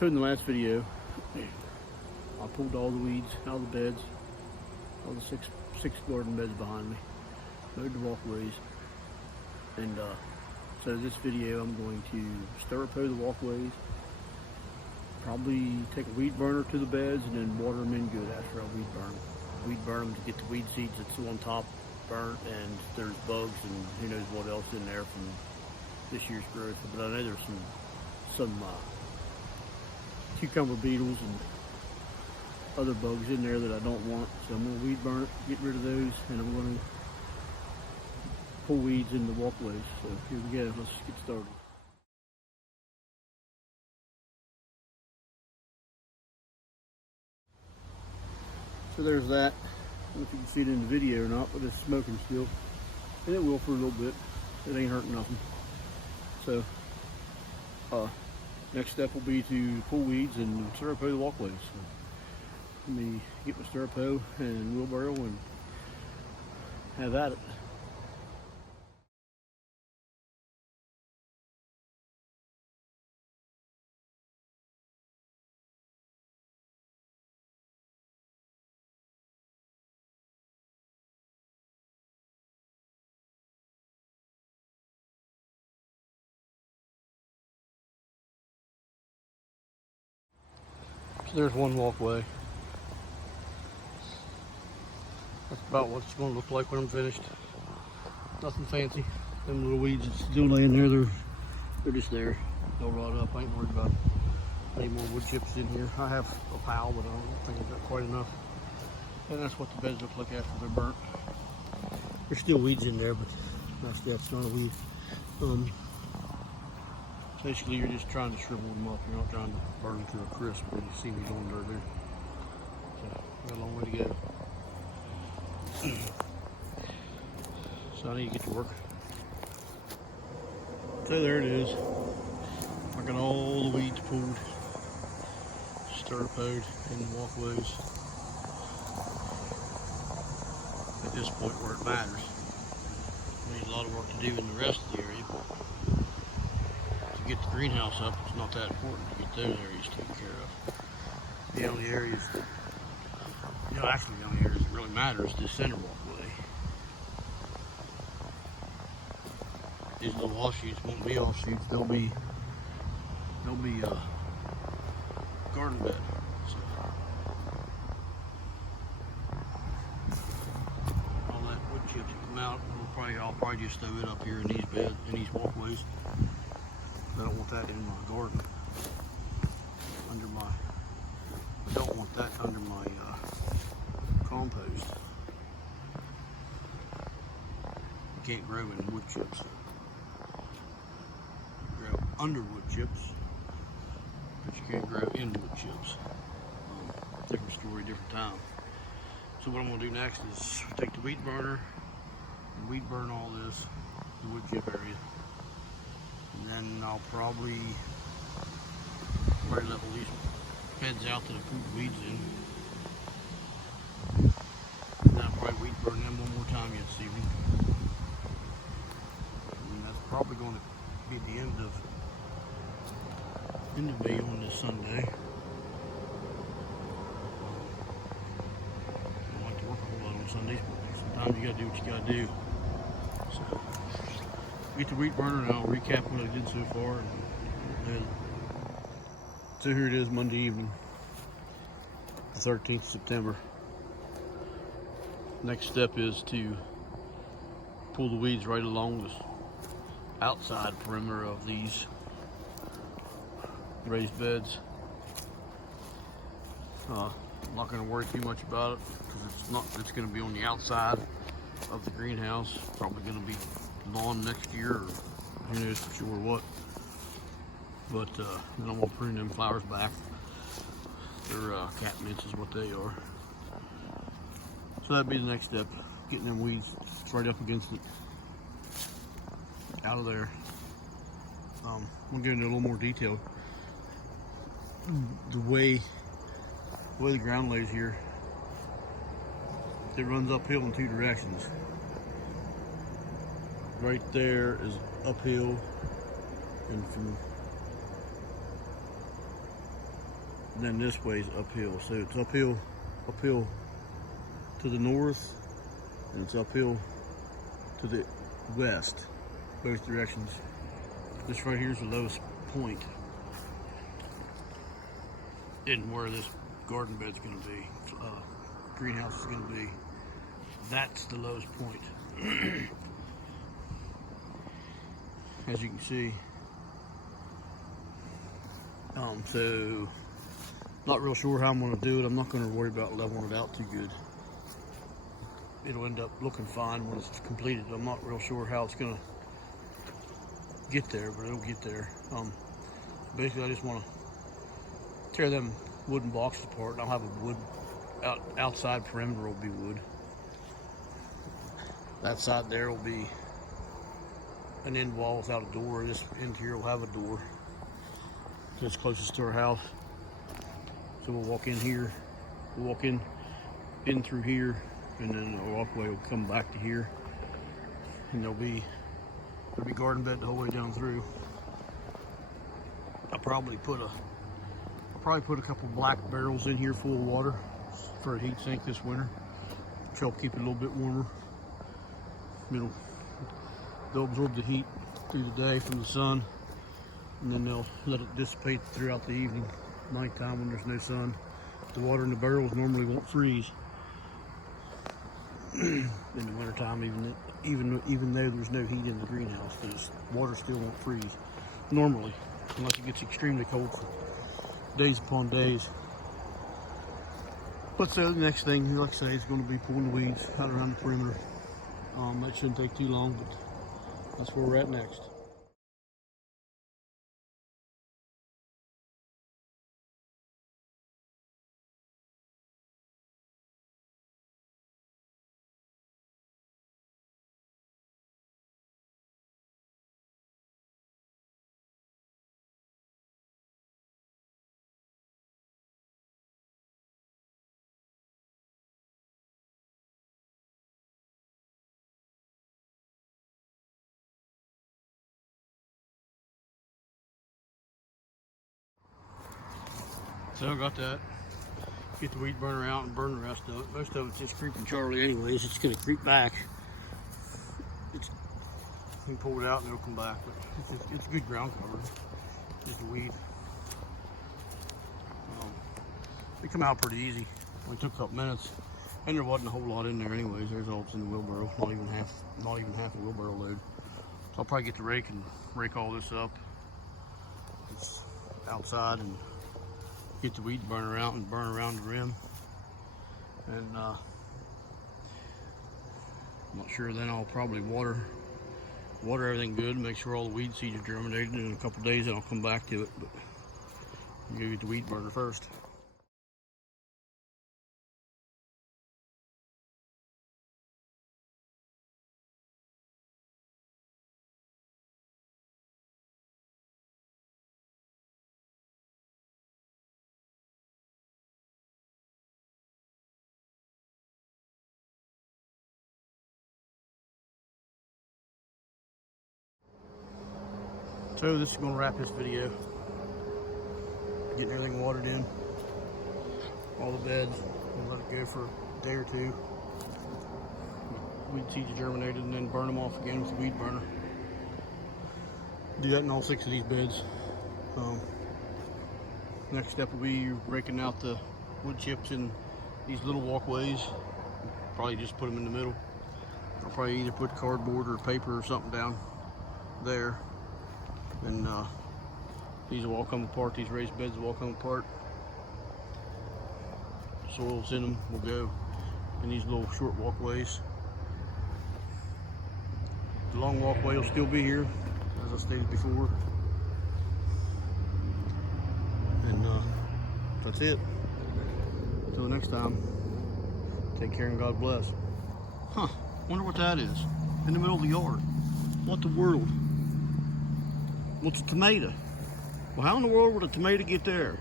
So in the last video, I pulled all the weeds out of the beds, all the six garden beds behind me, mowed the walkways, and so this video I'm going to stirrup hoe the walkways, probably take a weed burner to the beds and then water them in good after I weed burn them. Weed burn them to get the weed seeds that's on top burnt, and there's bugs and who knows what else in there from this year's growth. But I know there's some cucumber beetles and other bugs in there that I don't want, so I'm going to weed burn it, get rid of those, and I'm going to pull weeds in the walkways. So here we go, let's get started. So there's that. I don't know if you can see it in the video or not, but it's smoking still, and it will for a little bit. It ain't hurting nothing. So next step will be to pull weeds and stirrup hoe the walkways. So let me get my stirrup hoe and wheelbarrow and have at it. So there's one walkway. That's about what it's going to look like when I'm finished. Nothing fancy. Them little weeds that's still laying there, they're just there. They'll rot up. I ain't worried about any more wood chips in here. I have a pile, but I don't think I've got quite enough. And that's what the beds look like after they're burnt. There's still weeds in there, but that's not a weed. Basically, you're just trying to shrivel them up. You're not trying to burn them to a crisp, but you see me going earlier. So, got a long way to go. So I need to get to work. So there it is. I got all the weeds pulled, stirrup hoed in the walkways. At this point where it matters. We need a lot of work to do in the rest of the area. To get the greenhouse up, it's not that important to get those areas taken care of. The only areas that, actually the only areas that really matter is the center walkway. These little offshoots won't be offshoots, they'll be garden bed. So, all that wood chips will come out. I'll probably just throw it up here in these beds, in these walkways. I don't want that in my garden. I don't want that under my compost. You can't grow in wood chips. You grow under wood chips, but you can't grow in wood chips. Different story, different time. So what I'm going to do next is take the weed burner and weed burn all this, the wood chip area. And then I'll probably level these beds out that I put the weeds in. And then I'll probably weed burn them one more time yet this evening. And that's probably going to be the end of May on this Sunday. I don't like to work a whole lot on Sundays, but sometimes you gotta do what you gotta do. So get the wheat burner and I'll recap what I did so far. So here it is, Monday evening, the 13th of September. Next step is to pull the weeds right along the outside perimeter of these raised beds. I'm not going to worry too much about it because it's going to be on the outside of the greenhouse. Probably going to be lawn next year, or who knows for sure what. But then I'm going to prune them flowers back. They're catmints is what they are. So that'd be the next step, getting them weeds right up against it, out of there. I'm going to get into a little more detail. The way the ground lays here, it runs uphill in two directions. Right there is uphill, and from and then this way's uphill. So it's uphill to the north, and it's uphill to the west, both directions. This right here is the lowest point in where this garden bed's going to be, greenhouse is going to be. That's the lowest point. As you can see. So not real sure how I'm going to do it. I'm not going to worry about leveling it out too good. It'll end up looking fine when it's completed. I'm not real sure how it's going to get there, but it'll get there. Basically, I just want to tear them wooden boxes apart, and I'll have a wood outside perimeter will be wood. That side there will be an end wall without a door. This end here will have a door. It's closest to our house. So we'll walk in here. We'll walk in through here, and then the walkway will come back to here. And there'll be garden bed the whole way down through. I'll probably put a couple black barrels in here full of water for a heat sink this winter, which will keep it a little bit warmer. They'll absorb the heat through the day from the sun, and then they'll let it dissipate throughout the evening, nighttime when there's no sun. The water in the barrels normally won't freeze in the wintertime, even though there's no heat in the greenhouse. The water still won't freeze normally, unless it gets extremely cold for days upon days. But so the next thing, like I say, is going to be pulling the weeds out around the perimeter. That shouldn't take too long, but that's where we're at next. So I got that. Get the weed burner out and burn the rest of it. Most of it's just creeping Charlie anyways. It's gonna creep back. You can pull it out and it'll come back, but it's good ground cover. Just the weed. They come out pretty easy. Only took a couple minutes, and there wasn't a whole lot in there anyways. There's all that's in the wheelbarrow. Not even half a wheelbarrow load. So I'll probably get the rake and rake all this up. It's outside, and get the weed burner out and burn around the rim. And I'm not sure, then I'll probably water everything good, make sure all the weed seeds are germinated. In a couple days then I'll come back to it, but I'm gonna get the weed burner first. So this is going to wrap this video. Getting everything watered in, all the beds, and let it go for a day or two. Weed seeds germinated, and then burn them off again with the weed burner. Do that in all 6 of these beds. Next step will be breaking out the wood chips in these little walkways. Probably just put them in the middle. I'll probably either put cardboard or paper or something down there. And these will all come apart, these raised beds will all come apart. Soils in them will go in these little short walkways. The long walkway will still be here, as I stated before. And that's it. Until next time, take care and God bless. Huh, wonder what that is, in the middle of the yard. What the world? What's a tomato? Well, how in the world would a tomato get there?